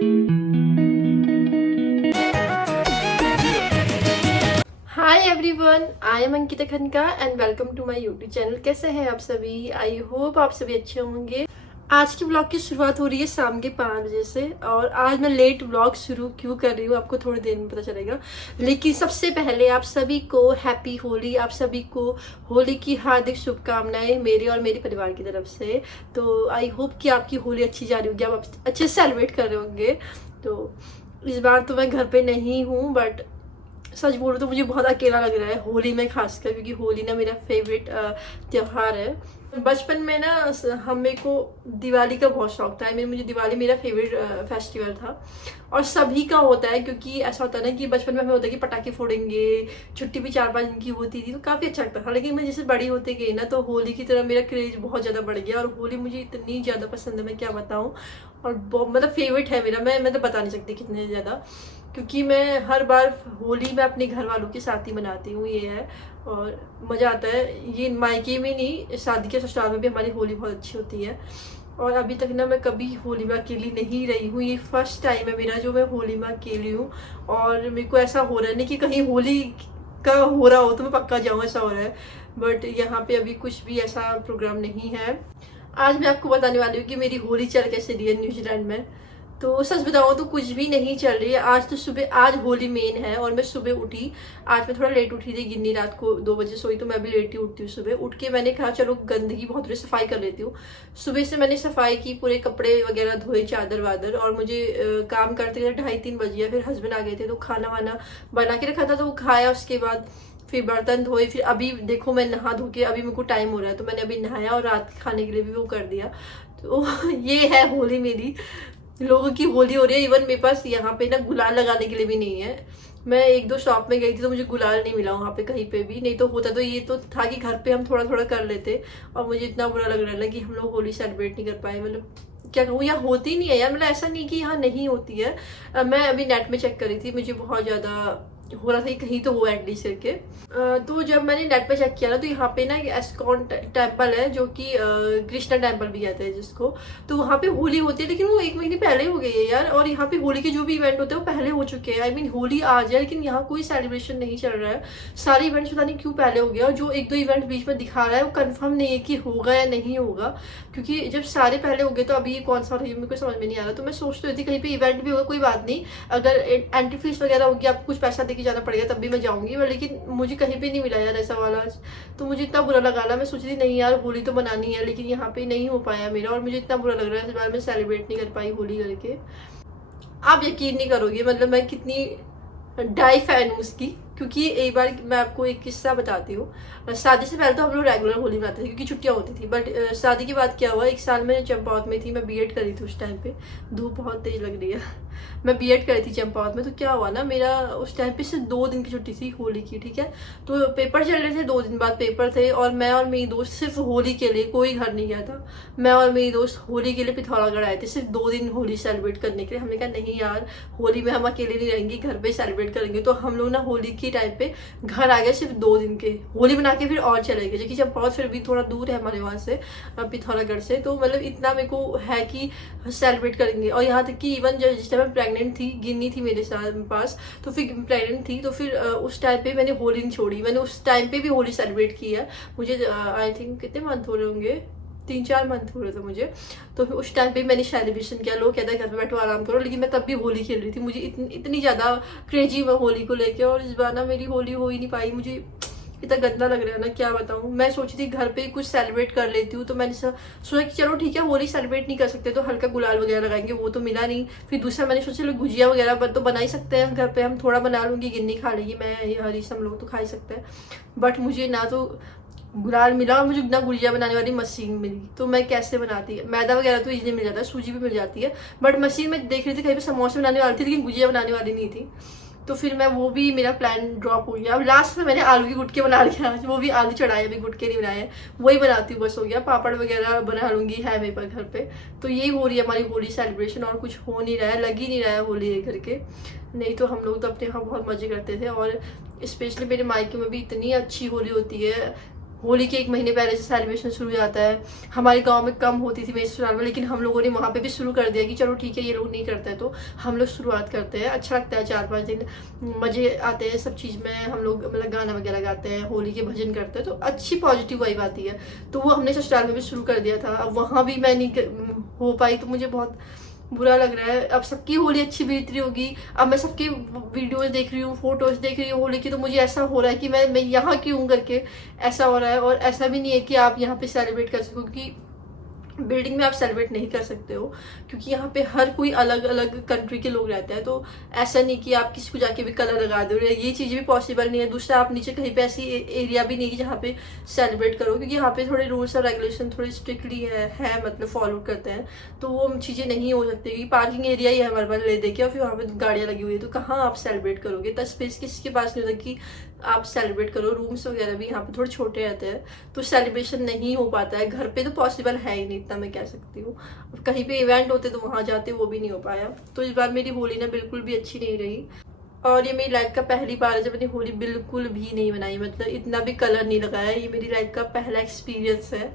Hi everyone, I am Ankita Khanka and welcome to my YouTube channel. कैसे हैं आप सभी? आई होप आप सभी अच्छे होंगे। आज की व्लॉग की शुरुआत हो रही है शाम के 5 बजे से और आज मैं लेट व्लॉग शुरू क्यों कर रही हूँ आपको थोड़ी देर में पता चलेगा। लेकिन सबसे पहले आप सभी को हैप्पी होली, आप सभी को होली की हार्दिक शुभकामनाएं मेरे और मेरे परिवार की तरफ से। तो आई होप कि आपकी होली अच्छी जा रही होगी, आप अच्छे से सेलिब्रेट कर रहे होंगे। तो इस बार तो मैं घर पे नहीं हूँ, बट सच बोलूँ तो मुझे बहुत अकेला लग रहा है होली में खासकर, क्योंकि होली ना मेरा फेवरेट त्योहार है। बचपन में ना मेरे को दिवाली का बहुत शौक था। मुझे दिवाली मेरा फेवरेट फेस्टिवल था और सभी का होता है, क्योंकि ऐसा होता है ना कि बचपन में हमें होता है कि पटाखे फोड़ेंगे, छुट्टी भी 4-5 दिन की होती थी तो काफ़ी अच्छा लगता था। लेकिन मैं जैसे बड़ी होते गई ना तो होली की तरह मेरा क्रेज बहुत ज़्यादा बढ़ गया और होली मुझे इतनी ज़्यादा पसंद है, मैं क्या बताऊँ। और मतलब फेवरेट है मेरा, मैं तो बता नहीं सकती कितने ज़्यादा, क्योंकि मैं हर बार होली में अपने घर वालों के साथ ही मनाती हूँ, ये है। और मज़ा आता है, ये मायके में नहीं, शादी के ससुराल में भी हमारी होली बहुत अच्छी होती है। और अभी तक ना मैं कभी होली में अकेली नहीं रही हूँ, ये फर्स्ट टाइम है मेरा जो मैं होली में अकेली हूँ। और मेरे को ऐसा हो रहा है नहीं कि कहीं होली का हो रहा हो तो मैं पक्का जाऊँ, ऐसा हो रहा है। बट यहाँ पे अभी कुछ भी ऐसा प्रोग्राम नहीं है। आज मैं आपको बताने वाली हूँ कि मेरी होली चल कैसे रही है न्यूजीलैंड में। तो सच बताऊँ तो कुछ भी नहीं चल रही है। आज तो सुबह, आज होली मेन है और मैं सुबह उठी। आज मैं थोड़ा लेट उठी थी, गिन्नी रात को 2 बजे सोई, तो मैं भी लेट ही उठती हूँ। सुबह उठ के मैंने कहा चलो गंदगी बहुत थोड़ी सफाई कर लेती हूँ। सुबह से मैंने सफाई की, पूरे कपड़े वगैरह धोए, चादर वादर। और मुझे काम करते करते 2:30-3 बज गया। फिर हस्बैंड आ गए थे तो खाना वाना बना के रखा था तो वो खाया। उसके बाद फिर बर्तन धोए। फिर अभी देखो मैं नहा धो के, अभी मेरे को टाइम हो रहा है तो मैंने अभी नहाया और रात के खाने के लिए भी वो कर दिया। तो ये है होली मेरी। लोगों की होली हो रही है। इवन मेरे पास यहाँ पे ना गुलाल लगाने के लिए भी नहीं है। मैं 1-2 शॉप में गई थी तो मुझे गुलाल नहीं मिला वहाँ पे कहीं पे भी। नहीं तो होता तो ये तो था कि घर पे हम थोड़ा थोड़ा कर लेते। और मुझे इतना बुरा लग रहा है कि हम लोग होली सेलिब्रेट नहीं कर पाए। मतलब क्या कहूँ, यहाँ होती नहीं है यार। मतलब ऐसा नहीं कि यहाँ नहीं होती है। मैं अभी नेट में चेक कर रही थी, मुझे बहुत ज़्यादा हो रहा था कि कहीं तो हो एटलीस्ट करके। तो जब मैंने नेट पे चेक किया ना तो यहाँ पे ना एक एस्कॉन टेम्पल है जो कि कृष्णा टेम्पल भी कहते हैं जिसको। तो वहाँ पे होली होती है, लेकिन वो 1 महीने पहले हो गई है यार। और यहाँ पे होली के जो भी इवेंट होते हैं वो पहले हो चुके हैं। होली आ जाए लेकिन यहाँ कोई सेलिब्रेशन नहीं चल रहा है। सारे इवेंट्स पता नहीं क्यों पहले हो गया। और जो 1-2 इवेंट बीच में दिखा रहा है वो कन्फर्म नहीं है कि होगा या नहीं होगा, क्योंकि जब सारे पहले हो गए तो अभी ये कौन सा रही मेरे को समझ में नहीं आ रहा। तो मैं सोचती रही थी कहीं पे इवेंट भी होगा, कोई बात नहीं, अगर एंट्री फीस वगैरह होगी, आपको कुछ पैसा देके जाना पड़ेगा तब भी मैं जाऊंगी। लेकिन मुझे कहीं पे नहीं मिला यार ऐसा वाला। तो मुझे इतना बुरा लगा ना, मैं सोची थी नहीं यार होली तो बनानी है, लेकिन यहाँ पे नहीं हो पाया मेरा। और मुझे इतना बुरा लग रहा है इस बार मैं सेलिब्रेट नहीं कर पाई होली करके। आप यकीन नहीं करोगे मतलब मैं कितनी डाई फैन हूँ उसकी। क्योंकि एक बार मैं आपको एक किस्सा बताती हूँ। शादी से पहले तो हम लोग रेगुलर होली मनाते थे क्योंकि छुट्टियाँ होती थी। बट शादी के बाद क्या हुआ, 1 साल में चंपावत में थी, मैं बीएड करी थी उस टाइम पे। धूप बहुत तेज लग रही है। मैं बीएड करी थी चंपावत में। तो क्या हुआ ना, मेरा उस टाइम पे सिर्फ 2 दिन की छुट्टी थी होली की, ठीक है। तो पेपर चल रहे थे, 2 दिन बाद पेपर थे और मैं और मेरी दोस्त सिर्फ होली के लिए, कोई घर नहीं गया था, मैं और मेरी दोस्त होली के लिए पिथौरागढ़ आए थे सिर्फ 2 दिन होली सेलिब्रेट करने के लिए। हमने कहा नहीं यार होली में हम अकेले नहीं रहेंगे, घर पे सेलिब्रेट करेंगे। तो हम लोग ना होली के टाइम पे घर आ गए सिर्फ 2 दिन के, होली बना के फिर और चले गए, क्योंकि चंपावत फिर भी थोड़ा दूर है हमारे वहाँ से, पिथौरागढ़ से। तो मतलब इतना मेरे को है कि सेलिब्रेट करेंगे। और यहाँ तक कि इवन जब जिस टाइम मैं प्रेग्नेंट थी, गिन्नी थी मेरे साथ पास, तो फिर प्रेग्नेंट थी तो फिर उस टाइम पे मैंने होली नहीं छोड़ी। मैंने उस टाइम पे भी होली सेलिब्रेट की है। मुझे आई थिंक कितने मंथ हो रहे होंगे, 3-4 मंथ हो रहे थे मुझे। तो फिर उस टाइम पे मैंने सेलिब्रेशन किया। लोग कहते हैं घर पे बैठो आराम करो, लेकिन मैं तब भी होली खेल रही थी। मुझे इतनी ज़्यादा क्रेजी मैं होली को लेके। और इस बार ना मेरी होली हो ही नहीं पाई, मुझे इतना गंदा लग रहा है ना क्या बताऊँ। मैं सोची थी घर पे कुछ सेलिब्रेट कर लेती हूँ, तो मैंने सोचा कि चलो ठीक है होली सेलिब्रेट नहीं कर सकते तो हल्का गुलाल वगैरह लगाएंगे, वो तो मिला नहीं। फिर दूसरा मैंने सोचा चलो गुजिया वगैरह तो बना ही सकते हैं घर पे, हम थोड़ा बना लूँगी, गिन्नी खा लेगी, मैं हरी सब लोग तो खा ही सकते हैं। बट मुझे ना तो गुलाल मिला और मुझे ना गुजिया बनाने वाली मशीन मिली। तो मैं कैसे बनाती है, मैदा वगैरह तो इजीली मिल जाता है, सूजी भी मिल जाती है। बट मशीन में देख रही थी कहीं पे समोसे बनाने वाली थी लेकिन गुजिया बनाने वाली नहीं थी। तो फिर मैं वो भी, मेरा प्लान ड्रॉप हो गया। अब लास्ट में मैंने आलू के गुटके बना लिया आज, वो भी आलू चढ़ाए, अभी गुटके नहीं बनाए, वही बनाती हूँ बस, हो गया। पापड़ वगैरह बना लूँगी, है मेरे पास घर पे। तो यही हो रही है हमारी होली सेलिब्रेशन, और कुछ हो नहीं रहा है, लग ही नहीं रहा है होली करके। नहीं तो हम लोग तो अपने यहाँ बहुत मजे करते थे। और स्पेशली मेरे मायके में भी इतनी अच्छी होली होती है। होली के 1 महीने पहले से सेलिब्रेशन शुरू हो जाता है। हमारे गांव में कम होती थी मेरी ससुराल में, लेकिन हम लोगों ने वहाँ पे भी शुरू कर दिया कि चलो ठीक है, ये लोग नहीं करते तो हम लोग शुरुआत करते हैं। अच्छा लगता है, 4-5 दिन मज़े आते हैं सब चीज़ में। हम लोग मतलब गाना वगैरह गाते हैं, होली के भजन करते हैं, तो अच्छी पॉजिटिव वाइब आती है। तो वो हमने ससुराल में भी शुरू कर दिया था। अब वहाँ भी मैं नहीं हो पाई तो मुझे बहुत बुरा लग रहा है। अब सबकी होली अच्छी बीत रही होगी, अब मैं सबकी वीडियोस देख रही हूँ, फोटोज देख रही हूँ होली की, तो मुझे ऐसा हो रहा है कि मैं यहाँ क्यों करके ऐसा हो रहा है। और ऐसा भी नहीं है कि आप यहाँ पे सेलिब्रेट कर सको, क्योंकि बिल्डिंग में आप सेलिब्रेट नहीं कर सकते हो, क्योंकि यहाँ पे हर कोई अलग अलग कंट्री के लोग रहते हैं। तो ऐसा नहीं कि आप किसी को जाके भी कलर लगा दो, ये चीज़ भी पॉसिबल नहीं है। दूसरा, आप नीचे कहीं पे ऐसी एरिया भी नहीं है जहाँ पे सेलिब्रेट करो, क्योंकि यहाँ पे थोड़े रूल्स और रेगुलेशन थोड़ी स्ट्रिक्टली है मतलब फॉलो करते हैं। तो वो चीज़ें नहीं हो सकती, क्योंकि पार्किंग एरिया ही है हमारे पास ले दे के, और फिर वहाँ पे गाड़ियाँ लगी हुई है, तो कहाँ आप सेलिब्रेट करोगे। इतना स्पेस किसी के पास नहीं होता कि आप सेलिब्रेट करो। रूम्स वगैरह भी यहाँ पे थोड़े छोटे रहते हैं, तो सेलिब्रेशन नहीं हो पाता है। घर पे तो पॉसिबल है ही नहीं, इतना मैं कह सकती हूँ। अब कहीं पे इवेंट होते तो वहाँ जाते, वो भी नहीं हो पाया। तो इस बार मेरी होली ना बिल्कुल भी अच्छी नहीं रही। और ये मेरी लाइफ का पहली बार है जब मैंने होली बिल्कुल भी नहीं बनाई, मतलब इतना भी कलर नहीं लगाया। ये मेरी लाइफ का पहला एक्सपीरियंस है।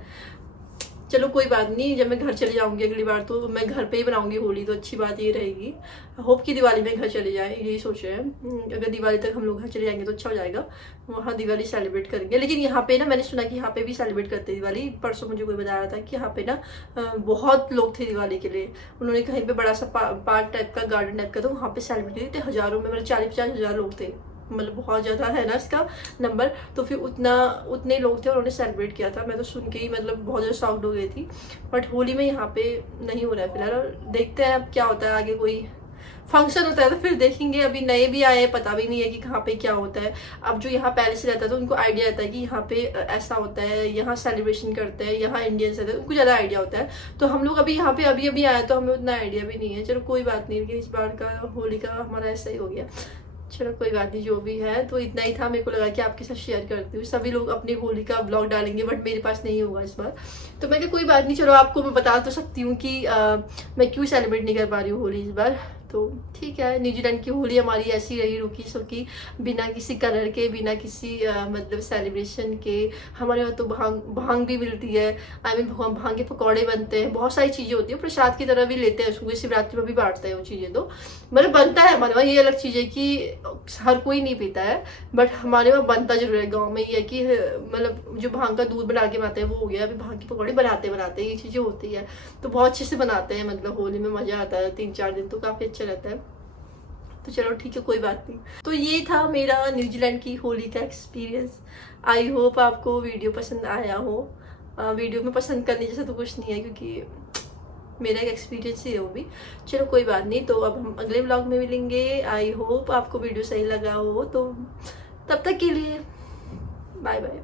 चलो कोई बात नहीं, जब मैं घर चले जाऊंगी अगली बार तो मैं घर पे ही बनाऊंगी होली, तो अच्छी बात ये रहेगी। होप कि दिवाली में घर चले जाए, यही सोचे हैं। अगर दिवाली तक हम लोग घर चले जाएंगे तो अच्छा हो जाएगा, वहाँ दिवाली सेलिब्रेट करेंगे। लेकिन यहाँ पे ना मैंने सुना कि यहाँ पे भी सेलिब्रेट करते हैं दिवाली। परसों मुझे कोई बता रहा था कि यहाँ पे ना बहुत लोग थे दिवाली के लिए। उन्होंने कहीं पे बड़ा सा पार्क टाइप का, गार्डन टाइप का, तो वहाँ पे सेलिब्रेट किए थे। हज़ारों में, मतलब 40-50 हज़ार लोग थे, मतलब बहुत ज़्यादा है ना इसका नंबर। तो फिर उतने लोग थे, उन्होंने सेलिब्रेट किया था। मैं तो सुन के ही मतलब बहुत ज़्यादा शॉक्ड हो गई थी। बट होली में यहाँ पे नहीं हो रहा है फिलहाल। देखते हैं अब क्या होता है, आगे कोई फंक्शन होता है तो फिर देखेंगे। अभी नए भी आए हैं, पता भी नहीं है कि कहाँ पे क्या होता है। अब जो यहाँ पहले से रहता है तो उनको आइडिया रहता है कि यहाँ पे ऐसा होता है, यहाँ सेलिब्रेशन करते हैं, यहाँ इंडियंस रहते हैं, उनको ज़्यादा आइडिया होता है। तो हम लोग अभी यहाँ पे अभी अभी आए तो हमें उतना आइडिया भी नहीं है। चलो कोई बात नहीं, लेकिन इस बार का होली का हमारा ऐसा ही हो गया। चलो कोई बात नहीं, जो भी है। तो इतना ही था, मेरे को लगा कि आपके साथ शेयर करती हूँ। सभी लोग अपनी होली का ब्लॉग डालेंगे, बट मेरे पास नहीं होगा इस बार। तो मैं क्या, कोई बात नहीं, चलो आपको मैं बता तो सकती हूँ कि मैं क्यों सेलिब्रेट नहीं कर पा रही हूँ होली इस बार। तो ठीक है, न्यूजीलैंड की होली हमारी ऐसी रही, रुकी सुखी, बिना किसी कलर के, बिना किसी मतलब सेलिब्रेशन के। हमारे यहाँ तो भांग भी मिलती है, आई मीन भांग के पकौड़े बनते हैं, बहुत सारी चीज़ें होती है। प्रसाद की तरह भी लेते हैं उसको, शिवरात्रि में भी बांटते हैं वो चीज़ें। तो मतलब बनता है हमारे वहाँ, ये अलग चीज़ है कि हर कोई नहीं पीता है, बट हमारे वहाँ बनता जरूर है। गाँव में ये है कि मतलब जो भांग का दूध बना के बनाते हैं वो हो गया। अभी भांग के पकौड़े बनाते ये चीज़ें होती है, तो बहुत अच्छे से बनाते हैं। मतलब होली में मज़ा आता है, 3-4 दिन तो काफ़ी अच्छा रहता है। तो चलो ठीक है, कोई बात नहीं। तो ये था मेरा न्यूजीलैंड की होली का एक्सपीरियंस। आई होप आपको वीडियो पसंद आया हो। वीडियो में पसंद करने जैसा तो कुछ नहीं है, क्योंकि मेरा एक एक्सपीरियंस ही है वो भी। चलो कोई बात नहीं, तो अब हम अगले व्लॉग में मिलेंगे। आई होप आपको वीडियो सही लगा हो, तो तब तक के लिए बाय बाय।